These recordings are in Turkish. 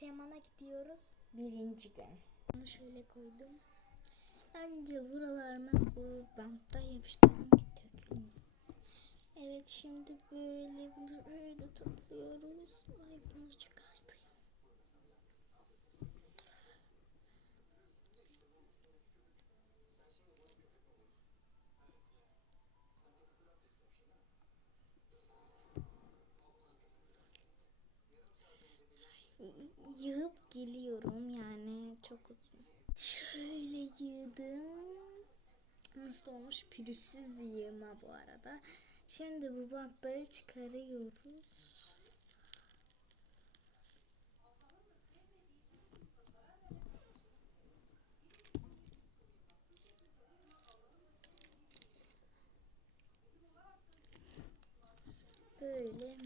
antrenmana gidiyoruz. Birinci gün. Bunu şöyle koydum. Önce buralarına bu banttan yapıştırdım ki dökülmesin. Evet şimdi böyle bunu böyle topluyoruz. Ay bunu yığıp geliyorum yani çok uzun. Şöyle yığdım. Nasıl olmuş? Pürüzsüz yığma bu arada. Şimdi bu bantları çıkarıyoruz. Böyle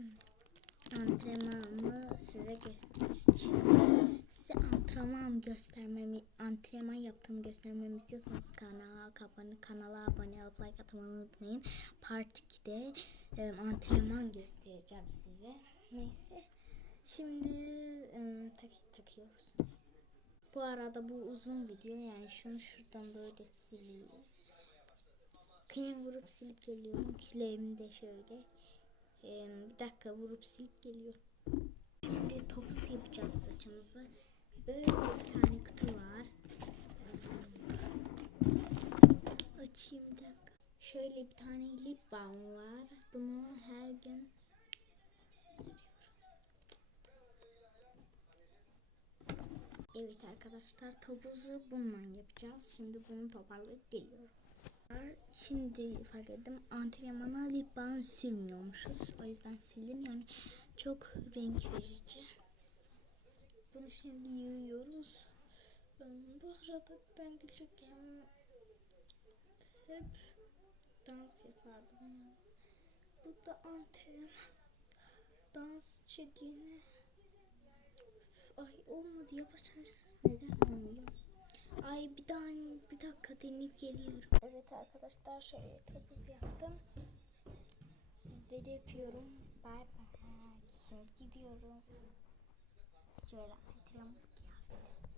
antrenmanımı size göster. Şimdi size antrenman göstermemi, antrenman yaptığımı göstermemi istiyorsanız kanala abone, kanala abone olup like atmayı unutmayın. Part 2'de e, antrenman göstereceğim size. Neyse. Şimdi e, tak, takıyoruz. Bu arada bu uzun video yani şunu şuradan böyle sileyim. Kıyım vurup silip geliyorum. Kileğimi de şöyle. Bir dakika vurup silip geliyorum. Şimdi topuz yapacağız saçımızı. Böyle bir tane kutu var. Açayım bir dakika. Şöyle bir tane lip balm var. Bunu her gün. Evet arkadaşlar topuzu bununla yapacağız. Şimdi bunu toparlayıp geliyorum. Şimdi fark ettim antrenmana lip balm sürmüyormuşuz. O yüzden sildim yani çok renk verici. Bunu şimdi yığıyoruz. Bu arada ben küçükken hep dans yapardım. Bu da antrenman. Dansçı. Üf, Ay olmadı ya başarısız. Neden olmuyor? Ay bir daha bir dakika deneyip geliyorum. Evet arkadaşlar şöyle topuz yaptım. Sizleri yapıyorum. Bay bay. Şimdi gidiyorum. Şöyle antrenman kıyafetim.